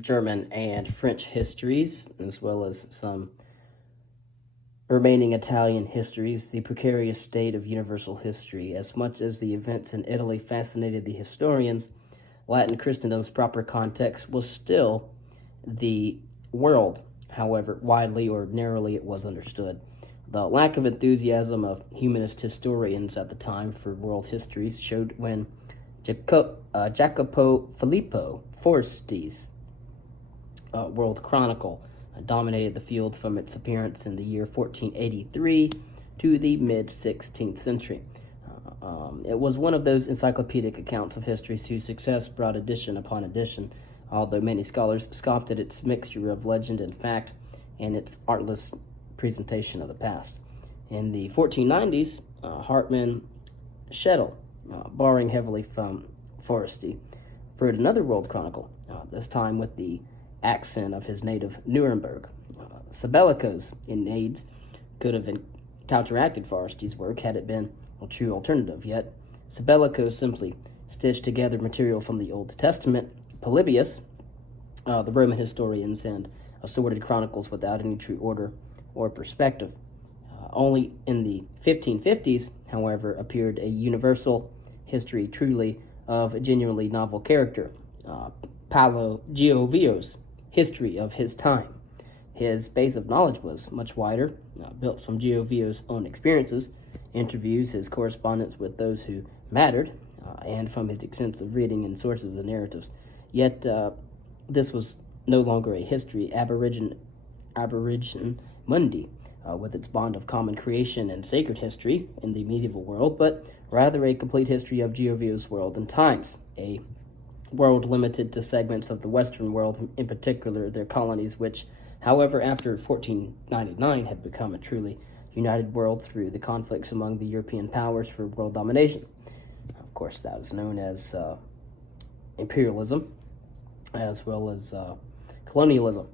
German and French histories, as well as some remaining Italian histories, the precarious state of universal history. As much as the events in Italy fascinated the historians, Latin Christendom's proper context was still the world, however widely or narrowly it was understood. The lack of enthusiasm of humanist historians at the time for world histories showed when Jacopo Filippo Foresti's World Chronicle dominated the field from its appearance in the year 1483 to the mid-16th century. It was one of those encyclopedic accounts of history whose success brought edition upon edition, although many scholars scoffed at its mixture of legend and fact and its artless presentation of the past. In the 1490s, Hartmann Schedel, borrowing heavily from Foresti, wrote another World Chronicle, this time with the accent of his native Nuremberg. Sabellico's Enneads could have counteracted Foresti's work had it been a true alternative, yet Sabellico simply stitched together material from the Old Testament, Polybius, the Roman historians, and assorted chronicles without any true order or perspective. Only in the 1550s, however, appeared a universal history truly of a genuinely novel character, Paolo Giovio's history of his time. His base of knowledge was much wider, built from Giovio's own experiences, interviews, his correspondence with those who mattered, and from his extensive reading and sources and narratives. Yet this was no longer a history aborigine mundi, with its bond of common creation and sacred history in the medieval world, but rather a complete history of Giovio's world and times, a world limited to segments of the Western world, in particular their colonies, which, however, after 1499 had become a truly united world through the conflicts among the European powers for world domination. Of course, that was known as imperialism, as well as colonialism.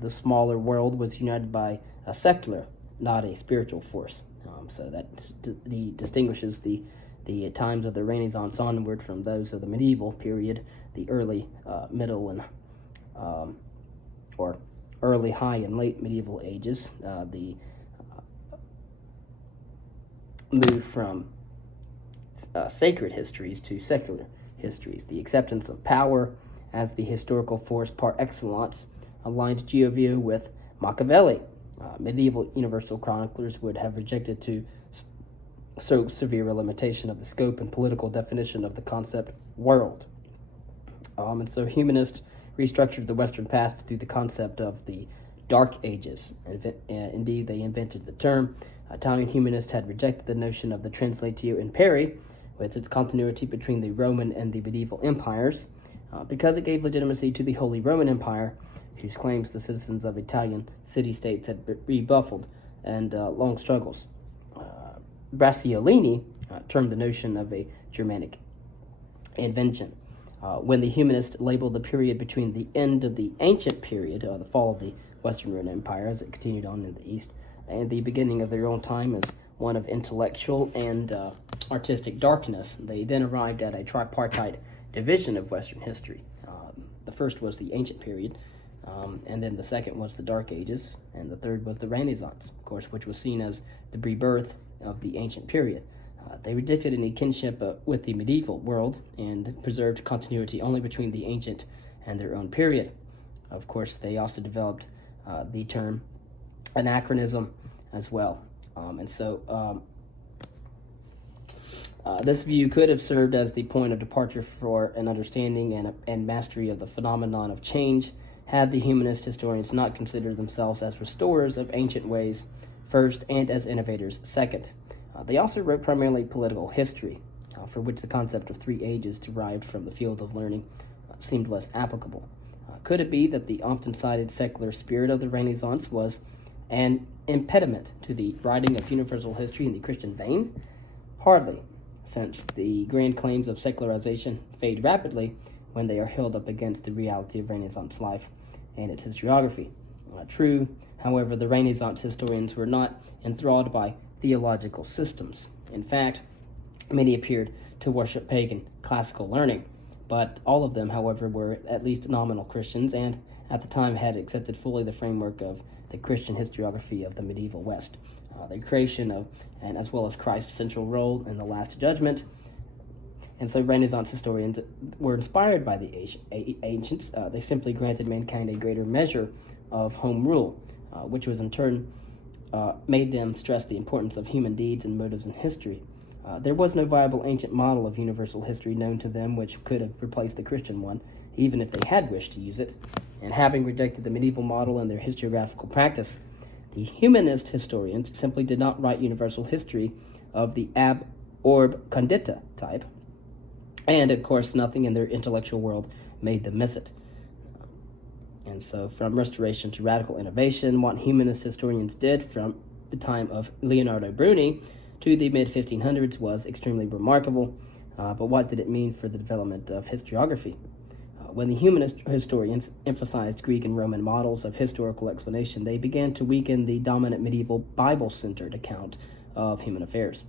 This smaller world was united by a secular, not a spiritual force. So that distinguishes the times of the Renaissance onward from those of the medieval period, the early, middle, and or early, high, and late medieval ages. The move from sacred histories to secular histories. The acceptance of power as the historical force par excellence aligned Giovio with Machiavelli. Medieval universal chroniclers would have rejected so severe a limitation of the scope and political definition of the concept world. And so humanists restructured the Western past through the concept of the Dark Ages. Indeed, they invented the term. Italian humanists had rejected the notion of the translatio imperi, with its continuity between the Roman and the medieval empires, because it gave legitimacy to the Holy Roman Empire, whose claims the citizens of Italian city-states had rebuffed and long struggles. Bracciolini termed the notion of a Germanic invention. When the humanists labeled the period between the end of the ancient period, the fall of the Western Roman Empire as it continued on in the East, and the beginning of their own time as one of intellectual and artistic darkness, they then arrived at a tripartite division of Western history. The first was the ancient period, and then the second was the Dark Ages, and the third was the Renaissance, of course, which was seen as the rebirth of the ancient period. They rejected any kinship with the medieval world and preserved continuity only between the ancient and their own period. Of course, they also developed the term anachronism as well. This view could have served as the point of departure for an understanding and mastery of the phenomenon of change, had the humanist historians not considered themselves as restorers of ancient ways first and as innovators second. They also wrote primarily political history, for which the concept of three ages derived from the field of learning seemed less applicable. Could it be that the often cited secular spirit of the Renaissance was an impediment to the writing of universal history in the Christian vein? Hardly, since the grand claims of secularization fade rapidly when they are held up against the reality of Renaissance life and its historiography. True, however, the Renaissance historians were not enthralled by theological systems. In fact, many appeared to worship pagan classical learning, but all of them, however, were at least nominal Christians, and at the time had accepted fully the framework of the Christian historiography of the medieval West. The creation of, and as well as Christ's central role in the Last Judgment. And so Renaissance historians were inspired by the ancients. They simply granted mankind a greater measure of home rule, which was in turn made them stress the importance of human deeds and motives in history. There was no viable ancient model of universal history known to them which could have replaced the Christian one, even if they had wished to use it. And having rejected the medieval model in their historiographical practice, the humanist historians simply did not write universal history of the ab orb condita type, and of course nothing in their intellectual world made them miss it. And so from restoration to radical innovation, what humanist historians did from the time of Leonardo Bruni to the mid-1500s was extremely remarkable, but what did it mean for the development of historiography? When the humanist historians emphasized Greek and Roman models of historical explanation, they began to weaken the dominant medieval Bible-centered account of human affairs.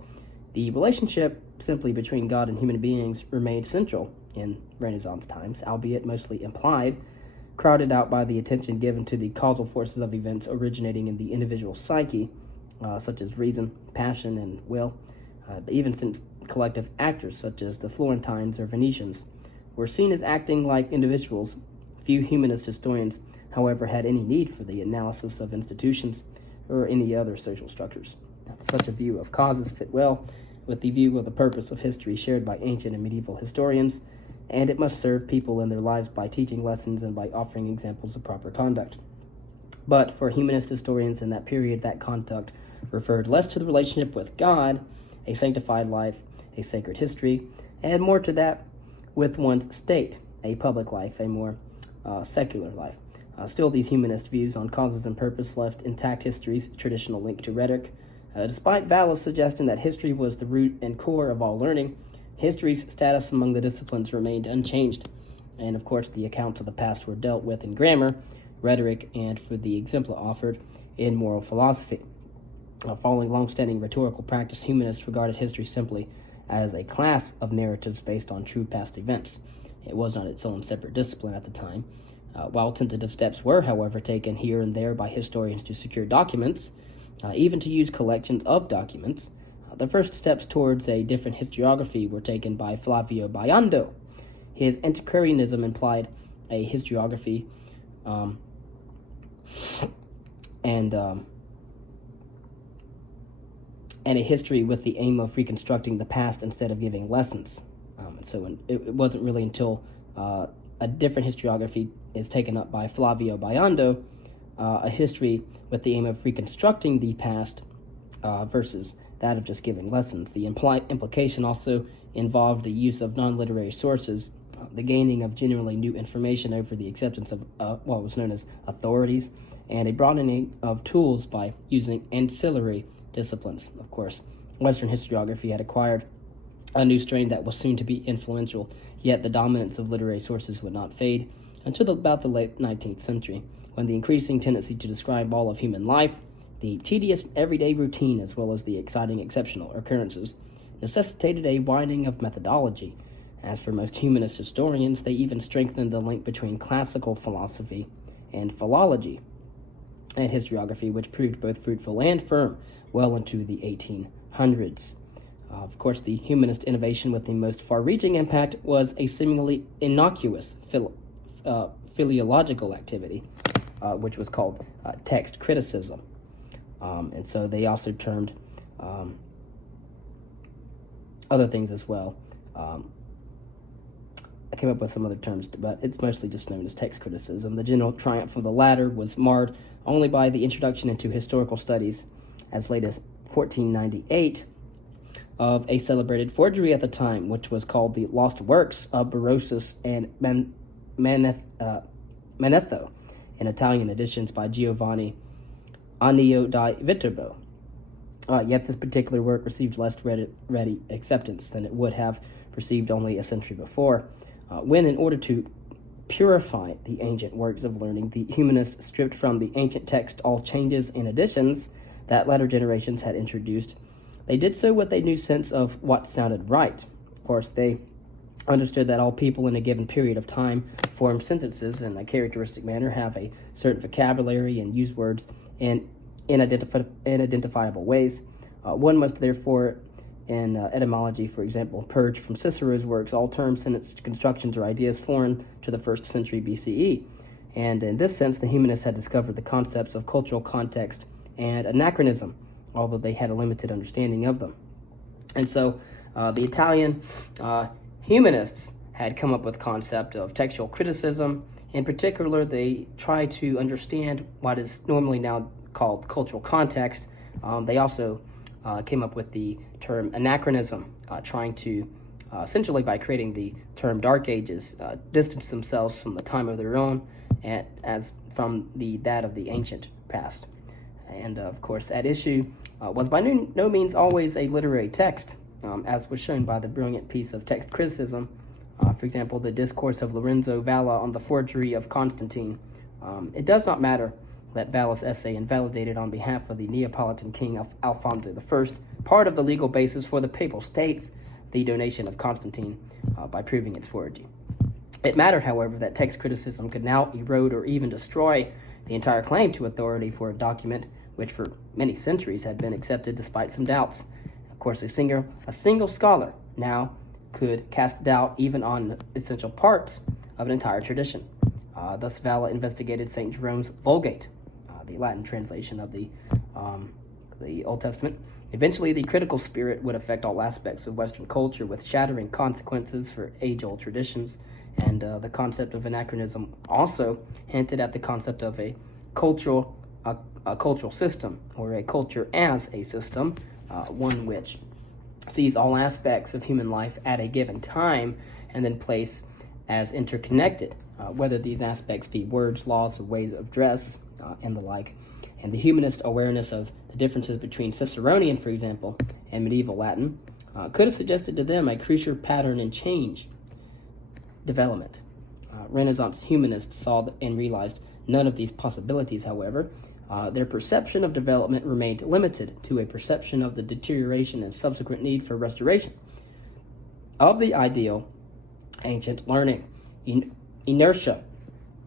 The relationship simply between God and human beings remained central in Renaissance times, albeit mostly implied, crowded out by the attention given to the causal forces of events originating in the individual psyche, such as reason, passion, and will, even since collective actors such as the Florentines or Venetians were seen as acting like individuals. Few humanist historians, however, had any need for the analysis of institutions or any other social structures. Such a view of causes fit well with the view of the purpose of history shared by ancient and medieval historians, and it must serve people in their lives by teaching lessons and by offering examples of proper conduct. But for humanist historians in that period, that conduct referred less to the relationship with God, a sanctified life, a sacred history, and more to that with one's state, a public life, a more secular life. Still, these humanist views on causes and purpose left intact history's traditional link to rhetoric. Despite Valla's suggestion that history was the root and core of all learning, history's status among the disciplines remained unchanged. And of course, the accounts of the past were dealt with in grammar, rhetoric, and for the exempla offered in moral philosophy. Following long-standing rhetorical practice, humanists regarded history simply as a class of narratives based on true past events. It was not its own separate discipline at the time. While tentative steps were, however, taken here and there by historians to secure documents, even to use collections of documents, the first steps towards a different historiography were taken by Flavio Biondo. His antiquarianism implied a historiography and a history with the aim of reconstructing the past instead of giving lessons. It wasn't really until a different historiography is taken up by Flavio Biondo, a history with the aim of reconstructing the past versus that of just giving lessons. The implication also involved the use of non-literary sources, the gaining of genuinely new information over the acceptance of what was known as authorities, and a broadening of tools by using ancillary disciplines. Of course, Western historiography had acquired a new strain that was soon to be influential, yet the dominance of literary sources would not fade until about the late 19th century, when the increasing tendency to describe all of human life, the tedious everyday routine as well as the exciting exceptional occurrences, necessitated a widening of methodology. As for most humanist historians, they even strengthened the link between classical philosophy and philology and historiography, which proved both fruitful and firm well into the 1800s. Of course, the humanist innovation with the most far-reaching impact was a seemingly innocuous philological activity, which was called text criticism. And so they also termed other things as well. I came up with some other terms, but it's mostly just known as text criticism. The general triumph of the latter was marred only by the introduction into historical studies as late as 1498 of a celebrated forgery at the time, which was called the Lost Works of Berosus and Manetho, in Italian editions by Giovanni Annio di Viterbo. Yet this particular work received less ready acceptance than it would have received only a century before, when, in order to purify the ancient works of learning, the humanists stripped from the ancient text all changes and additions that latter generations had introduced. They did so with a new sense of what sounded right. Of course, they understood that all people in a given period of time form sentences in a characteristic manner, have a certain vocabulary, and use words in identifiable ways. One must therefore, in etymology, for example, purge from Cicero's works all term sentence constructions or ideas foreign to the 1st century BCE. And in this sense, the humanists had discovered the concepts of cultural context and anachronism, although they had a limited understanding of them. And so the Italian humanists had come up with the concept of textual criticism. In particular, they try to understand what is normally now called cultural context. They also came up with the term anachronism, trying to, essentially by creating the term Dark Ages, distance themselves from the time of their own as from that of the ancient past. And of course, at issue was by no means always a literary text, as was shown by the brilliant piece of text criticism. For example, the discourse of Lorenzo Valla on the forgery of Constantine. It does not matter that Valla's essay invalidated on behalf of the Neapolitan king Alfonso I part of the legal basis for the papal states, the donation of Constantine, by proving its forgery. It mattered, however, that text criticism could now erode or even destroy the entire claim to authority for a document which for many centuries had been accepted despite some doubts. Of course, a single scholar now could cast doubt even on essential parts of an entire tradition. Thus, Valla investigated St. Jerome's Vulgate, the Latin translation of the Old Testament. Eventually, the critical spirit would affect all aspects of Western culture with shattering consequences for age-old traditions, and the concept of anachronism also hinted at the concept of a cultural system, or a culture as a system, one which sees all aspects of human life at a given time and then place as interconnected, whether these aspects be words, laws, or ways of dress, and the like. And the humanist awareness of the differences between Ciceronian, for example, and medieval Latin could have suggested to them a crucial pattern in change development. Renaissance humanists saw and realized none of these possibilities, however. Their perception of development remained limited to a perception of the deterioration and subsequent need for restoration of the ideal ancient learning. Inertia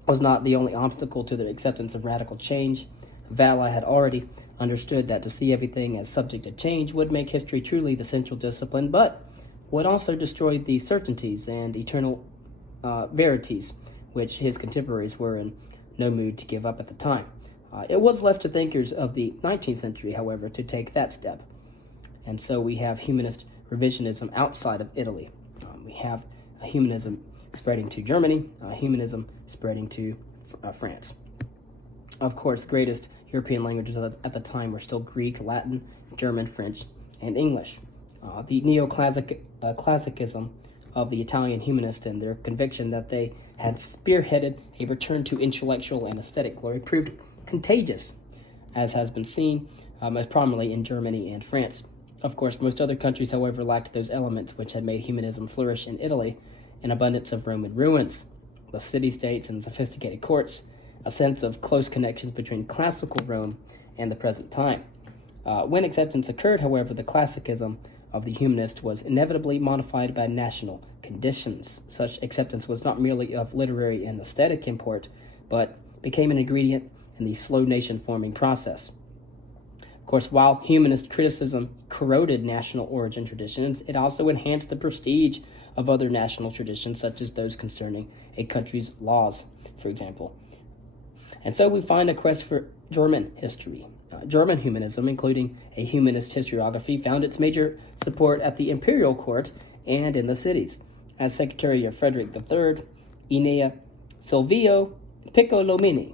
was not the only obstacle to their acceptance of radical change. Valla had already understood that to see everything as subject to change would make history truly the central discipline, but would also destroy the certainties and eternal verities which his contemporaries were in no mood to give up at the time. It was left to thinkers of the 19th century, however, to take that step. And so we have humanist revisionism outside of Italy. We have humanism spreading to Germany, humanism spreading to France. Of course, the greatest European languages at the time were still Greek, Latin, German, French, and English. The neoclassicism of the Italian humanists and their conviction that they had spearheaded a return to intellectual and aesthetic glory proved contagious, as has been seen most prominently in Germany and France. Of course, most other countries, however, lacked those elements which had made humanism flourish in Italy: an abundance of Roman ruins, the city-states and sophisticated courts, a sense of close connections between classical Rome and the present time. When acceptance occurred, however, the classicism of the humanist was inevitably modified by national conditions. Such acceptance was not merely of literary and aesthetic import, but became an ingredient in the slow nation-forming process. Of course, while humanist criticism corroded national origin traditions, it also enhanced the prestige of other national traditions, such as those concerning a country's laws, for example. And so we find a quest for German history. German humanism, including a humanist historiography, found its major support at the imperial court and in the cities. As secretary of Frederick III, Enea Silvio Piccolomini,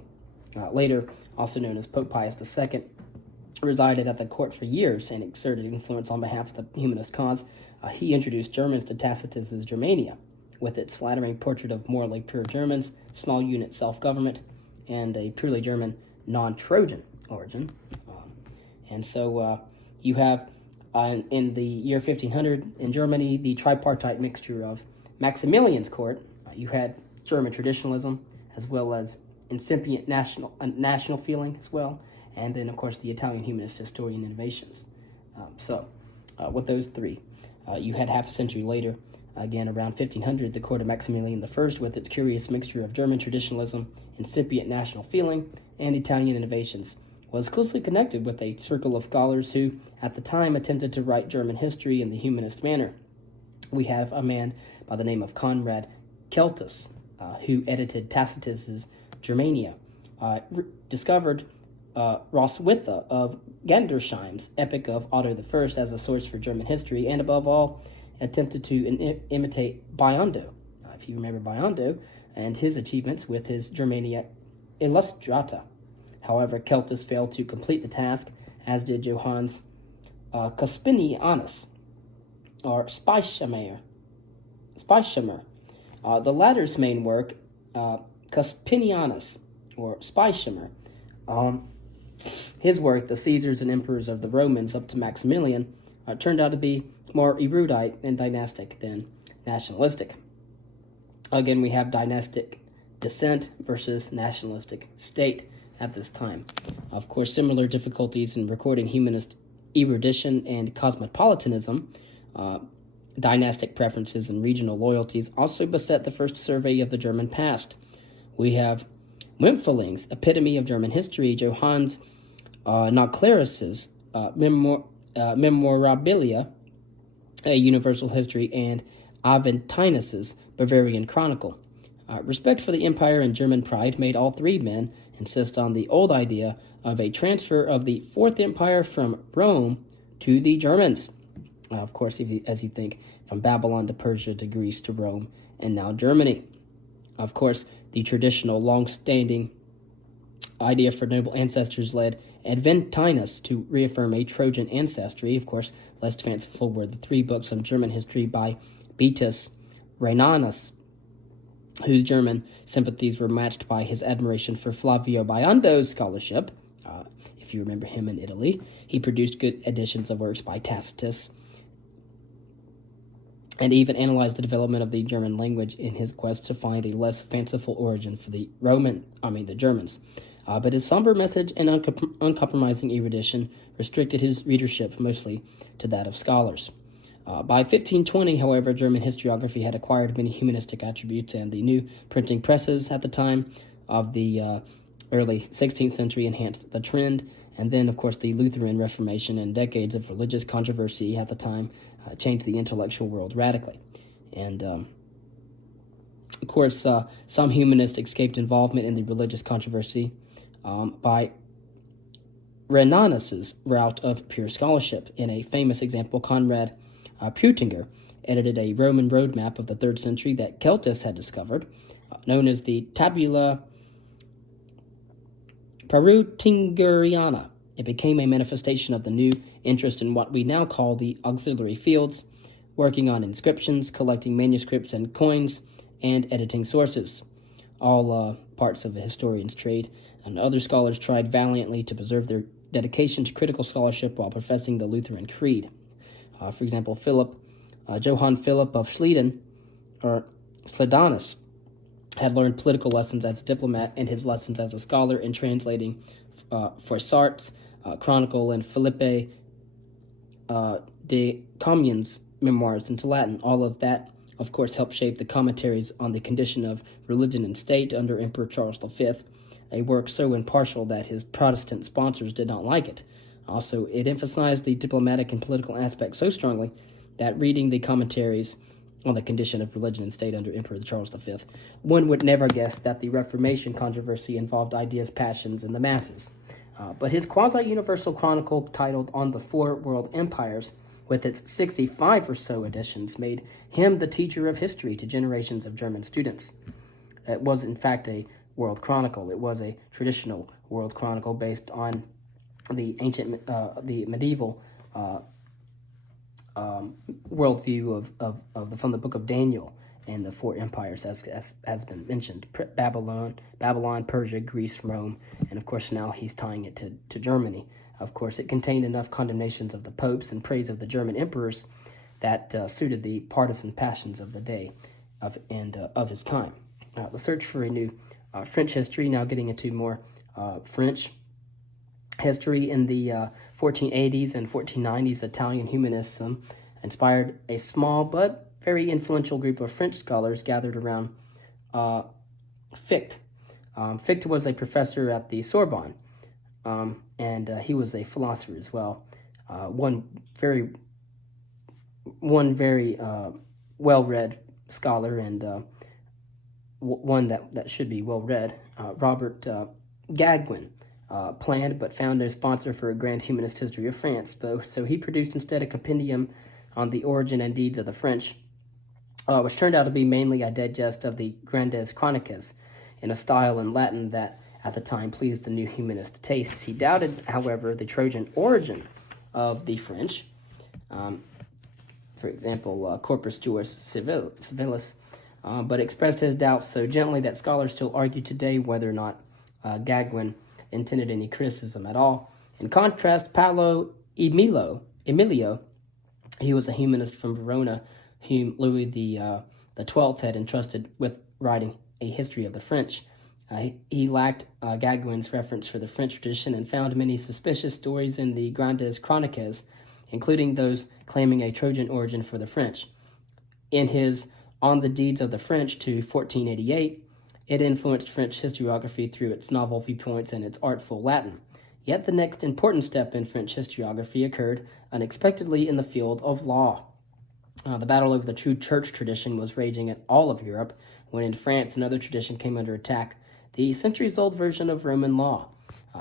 later also known as Pope Pius II, resided at the court for years and exerted influence on behalf of the humanist cause. He introduced Germans to Tacitus's Germania, with its flattering portrait of morally pure Germans, small unit self-government, and a purely German non-Trojan origin. And so you have, in the year 1500 in Germany, the tripartite mixture of Maximilian's court. You had German traditionalism, as well as incipient national feeling as well, and then, of course, the Italian humanist historian innovations. With those three, you had half a century later Again, around 1500, the court of Maximilian I, with its curious mixture of German traditionalism, incipient national feeling, and Italian innovations, was closely connected with a circle of scholars who, at the time, attempted to write German history in the humanist manner. We have a man by the name of Conrad Celtus, who edited Tacitus's Germania, discovered Roswitha of Gandersheim's Epic of Otto I as a source for German history, and above all, attempted to imitate Biondo, if you remember Biondo, and his achievements with his Germania Illustrata. However, Celtus failed to complete the task, as did Johannes Cuspinianus, or Speichemer. The latter's main work, Cuspinianus, or Speichemer, his work, The Caesars and Emperors of the Romans up to Maximilian, turned out to be more erudite and dynastic than nationalistic. Again, we have dynastic descent versus nationalistic state at this time. Of course, similar difficulties in recording humanist erudition and cosmopolitanism, dynastic preferences and regional loyalties also beset the first survey of the German past. We have Wimpfeling's Epitome of German History, Johannes Nauclerus's Memorabilia, a Universal History, and Aventinus's Bavarian Chronicle. Respect for the empire and German pride made all three men insist on the old idea of a transfer of the Fourth Empire from Rome to the Germans. Of course, as you think, from Babylon to Persia to Greece to Rome, and now Germany. Of course, the traditional, long-standing idea for noble ancestors led Adventinus to reaffirm a Trojan ancestry. Of course, less fanciful were the three books of German history by Beatus Rhenanus, whose German sympathies were matched by his admiration for Flavio Biondo's scholarship. If you remember him in Italy, he produced good editions of works by Tacitus, and even analyzed the development of the German language in his quest to find a less fanciful origin for the Germans. But his somber message and uncompromising erudition restricted his readership mostly to that of scholars. By 1520, however, German historiography had acquired many humanistic attributes, and the new printing presses at the time of the early 16th century enhanced the trend. And then, of course, the Lutheran Reformation and decades of religious controversy at the time changed the intellectual world radically. And, of course, some humanists escaped involvement in the religious controversy by Rhenanus's route of pure scholarship. In a famous example, Conrad Peutinger edited a Roman road map of the 3rd century that Celtus had discovered, known as the Tabula Peutingeriana. It became a manifestation of the new interest in what we now call the auxiliary fields, working on inscriptions, collecting manuscripts and coins, and editing sources, all parts of a historian's trade. And other scholars tried valiantly to preserve their dedication to critical scholarship while professing the Lutheran creed. For example, Johann Philip of Schleden, or Sledanus, had learned political lessons as a diplomat and his lessons as a scholar in translating Froissart's Chronicle and Philippe de Commune's memoirs into Latin. All of that, of course, helped shape the commentaries on the condition of religion and state under Emperor Charles V, a work so impartial that his Protestant sponsors did not like it. Also, it emphasized the diplomatic and political aspects so strongly that reading the commentaries on the condition of religion and state under Emperor Charles V, one would never guess that the Reformation controversy involved ideas, passions, and the masses. But his quasi-universal chronicle, titled On the Four World Empires, with its 65 or so editions, made him the teacher of history to generations of German students. It was, in fact, a world chronicle. It was a traditional world chronicle based on the ancient, the medieval worldview from the book of Daniel and the four empires, as has been mentioned: Babylon, Persia, Greece, Rome, and of course now he's tying it to Germany. Of course, it contained enough condemnations of the popes and praise of the German emperors that suited the partisan passions of the day of his time. The search for a new French history, now getting into more French history in the 1480s and 1490s, Italian humanism inspired a small but very influential group of French scholars gathered around Fichte. Fichte was a professor at the Sorbonne, and he was a philosopher as well. One very well-read scholar, and one that should be well-read. Robert Gagouin planned but found no sponsor for a grand humanist history of France, so he produced instead a compendium on the origin and deeds of the French, which turned out to be mainly a digest of the Grandes Chroniques in a style in Latin that at the time pleased the new humanist tastes. He doubted, however, the Trojan origin of the French. For example, Corpus Juris Civilis, but expressed his doubts so gently that scholars still argue today whether or not Gagouin intended any criticism at all. In contrast, Paolo Emilio, he was a humanist from Verona, whom Louis the 12th had entrusted with writing a history of the French. He lacked Gagouin's reference for the French tradition and found many suspicious stories in the Grandes Chroniques, including those claiming a Trojan origin for the French. In his On the Deeds of the French to 1488, it influenced French historiography through its novel viewpoints and its artful Latin. Yet the next important step in French historiography occurred unexpectedly in the field of law. The battle over the true church tradition was raging in all of Europe when in France another tradition came under attack, the centuries-old version of Roman law.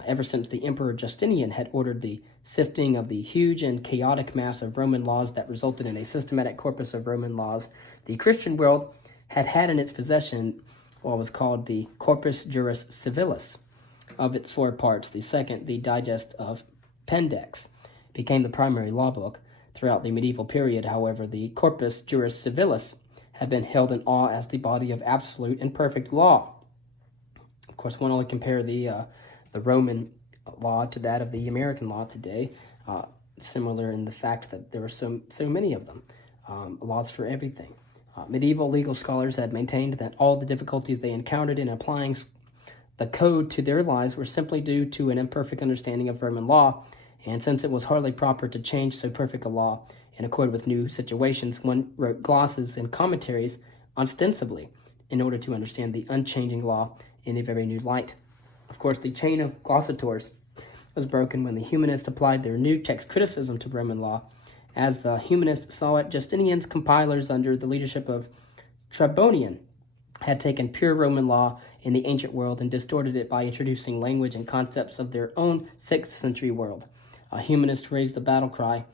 Ever since the Emperor Justinian had ordered the sifting of the huge and chaotic mass of Roman laws that resulted in a systematic corpus of Roman laws, the Christian world had in its possession what was called the Corpus Juris Civilis. Of its four parts, the second, the Digest of Pendex, became the primary law book. Throughout the medieval period, however, the Corpus Juris Civilis had been held in awe as the body of absolute and perfect law. Of course, one only compare the Roman law to that of the American law today, similar in the fact that there were so many of them, laws for everything. Medieval legal scholars had maintained that all the difficulties they encountered in applying the code to their lives were simply due to an imperfect understanding of Roman law, and since it was hardly proper to change so perfect a law in accord with new situations, one wrote glosses and commentaries ostensibly in order to understand the unchanging law in a very new light. Of course, the chain of glossators was broken when the humanists applied their new text criticism to Roman law. As the humanists saw it, Justinian's compilers under the leadership of Tribonian had taken pure Roman law in the ancient world and distorted it by introducing language and concepts of their own 6th century world. Humanists raised the battle cry,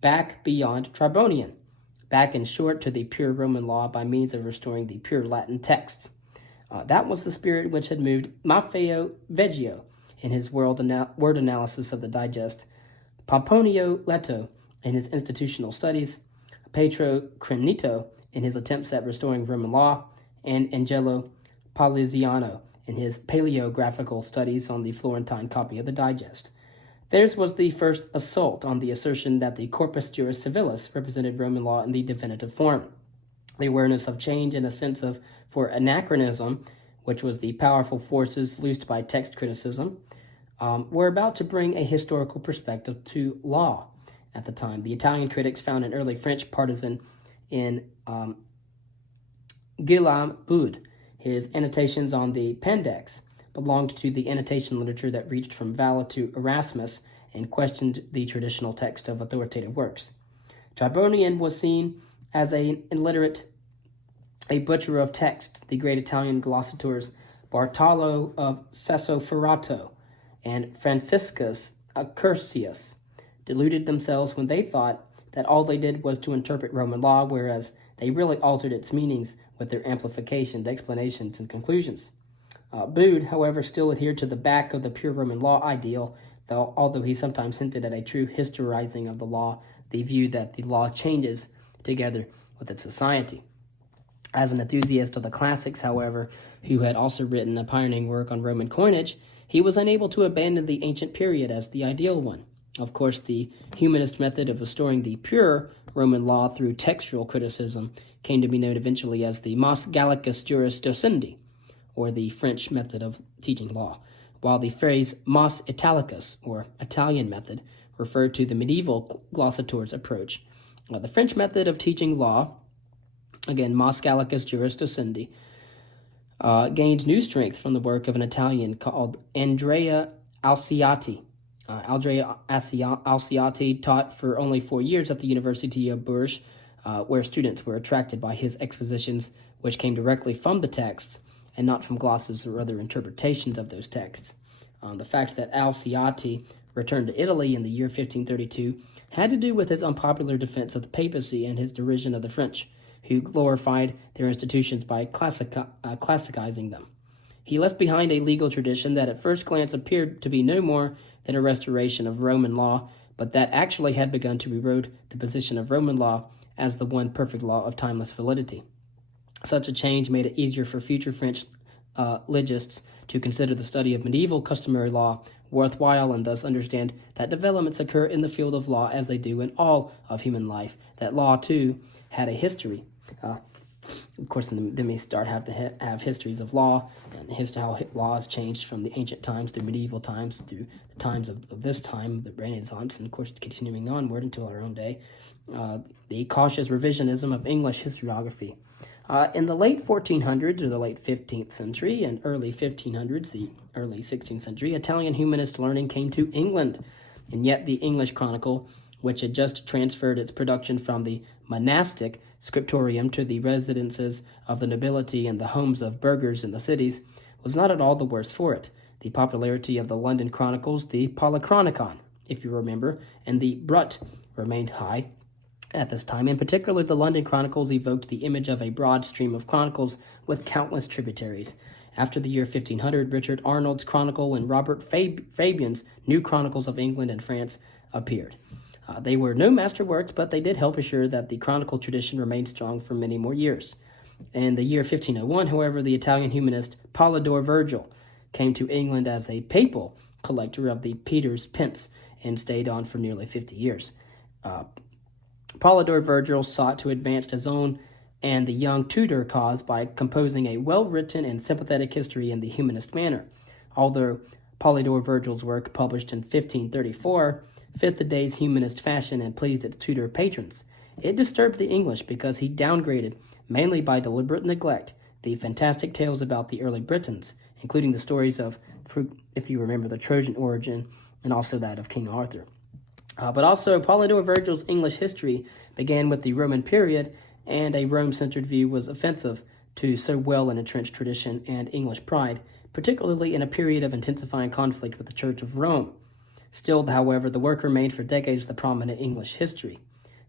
back beyond Tribonian, back in short to the pure Roman law by means of restoring the pure Latin texts. That was the spirit which had moved Maffeo Veggio in his word analysis of the Digest, Pomponio Leto in his institutional studies, Pietro Crenito in his attempts at restoring Roman law, and Angelo Poliziano in his paleographical studies on the Florentine copy of the Digest. Theirs was the first assault on the assertion that the Corpus Juris Civilis represented Roman law in the definitive form. The awareness of change and a sense for anachronism, which was the powerful forces loosed by text criticism, were about to bring a historical perspective to law. At the time, the Italian critics found an early French partisan in Guillaume Boude. His annotations on the Pendex belonged to the annotation literature that reached from Valla to Erasmus and questioned the traditional text of authoritative works. Tribonian was seen as an illiterate, a butcher of text. The great Italian glossators Bartolo of Sassoferrato and Franciscus Accursius deluded themselves when they thought that all they did was to interpret Roman law, whereas they really altered its meanings with their amplifications, explanations, and conclusions. Boude, however, still adhered to the back of the pure Roman law ideal, although he sometimes hinted at a true historizing of the law, the view that the law changes together with its society. As an enthusiast of the classics, however, who had also written a pioneering work on Roman coinage, he was unable to abandon the ancient period as the ideal one. Of course, the humanist method of restoring the pure Roman law through textual criticism came to be known eventually as the Mos Gallicus Juris Docendi, or the French method of teaching law, while the phrase Mos Italicus, or Italian method, referred to the medieval glossators' approach. The French method of teaching law again, Mos Gallicus Juris Docendi, gained new strength from the work of an Italian called Andrea Alciati. Andrea Alciati taught for only 4 years at the University of Bourges, where students were attracted by his expositions, which came directly from the texts and not from glosses or other interpretations of those texts. The fact that Alciati returned to Italy in the year 1532 had to do with his unpopular defense of the papacy and his derision of the French, who glorified their institutions by classicizing them. He left behind a legal tradition that at first glance appeared to be no more than a restoration of Roman law, but that actually had begun to erode the position of Roman law as the one perfect law of timeless validity. Such a change made it easier for future French legists to consider the study of medieval customary law worthwhile and thus understand that developments occur in the field of law as they do in all of human life, that law, too, had a history. Of course, then we start to have histories of law and how laws changed from the ancient times through medieval times through the times of this time, the Renaissance, and of course continuing onward until our own day. The cautious revisionism of English historiography. In the late 1400s or the late 15th century and early 1500s, the early 16th century, Italian humanist learning came to England, and yet the English Chronicle, which had just transferred its production from the monastic scriptorium to the residences of the nobility and the homes of burghers in the cities, was not at all the worse for it. The popularity of the London Chronicles, the Polychronicon, if you remember, and the Brut remained high at this time. In particular, the London Chronicles evoked the image of a broad stream of chronicles with countless tributaries. After the year 1500, Richard Arnold's Chronicle and Robert Fabian's New Chronicles of England and France appeared. They were no masterworks, but they did help assure that the chronicle tradition remained strong for many more years. In the year 1501, however, the Italian humanist Polydore Virgil came to England as a papal collector of the Peter's Pence and stayed on for nearly 50 years. Polydore Virgil sought to advance his own and the young Tudor cause by composing a well-written and sympathetic history in the humanist manner. Although Polydore Virgil's work, published in 1534, fit the day's humanist fashion and pleased its Tudor patrons, it disturbed the English because he downgraded, mainly by deliberate neglect, the fantastic tales about the early Britons, including the stories of, if you remember, the Trojan origin and also that of King Arthur. But also, Polydore Virgil's English history began with the Roman period, and a Rome-centered view was offensive to so well an entrenched tradition and English pride, particularly in a period of intensifying conflict with the Church of Rome. Still, however, the work remained for decades the prominent English history,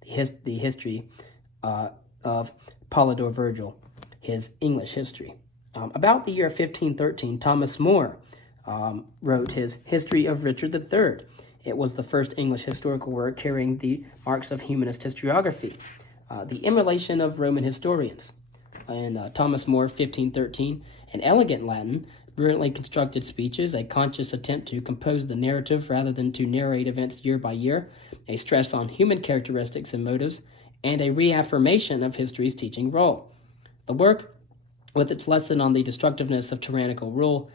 the history of Polydore Virgil, his English history. About the year 1513, Thomas More wrote his History of Richard III. It was the first English historical work carrying the marks of humanist historiography, the emulation of Roman historians. And Thomas More, 1513, in elegant Latin, brilliantly constructed speeches, a conscious attempt to compose the narrative rather than to narrate events year by year, a stress on human characteristics and motives, and a reaffirmation of history's teaching role. The work, with its lesson on the destructiveness of tyrannical rule,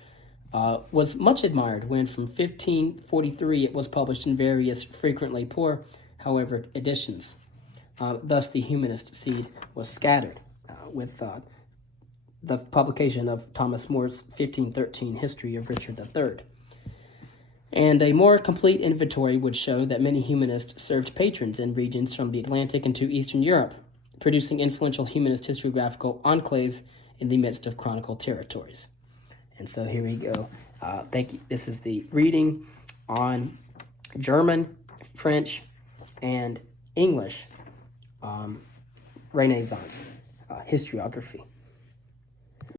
was much admired when from 1543 it was published in various, frequently poor, however, editions. Thus the humanist seed was scattered with the publication of Thomas More's 1513 History of Richard III. And a more complete inventory would show that many humanists served patrons in regions from the Atlantic into Eastern Europe, producing influential humanist historiographical enclaves in the midst of chronicle territories. And so here we go. Thank you. This is the reading on German, French, and English Renaissance historiography.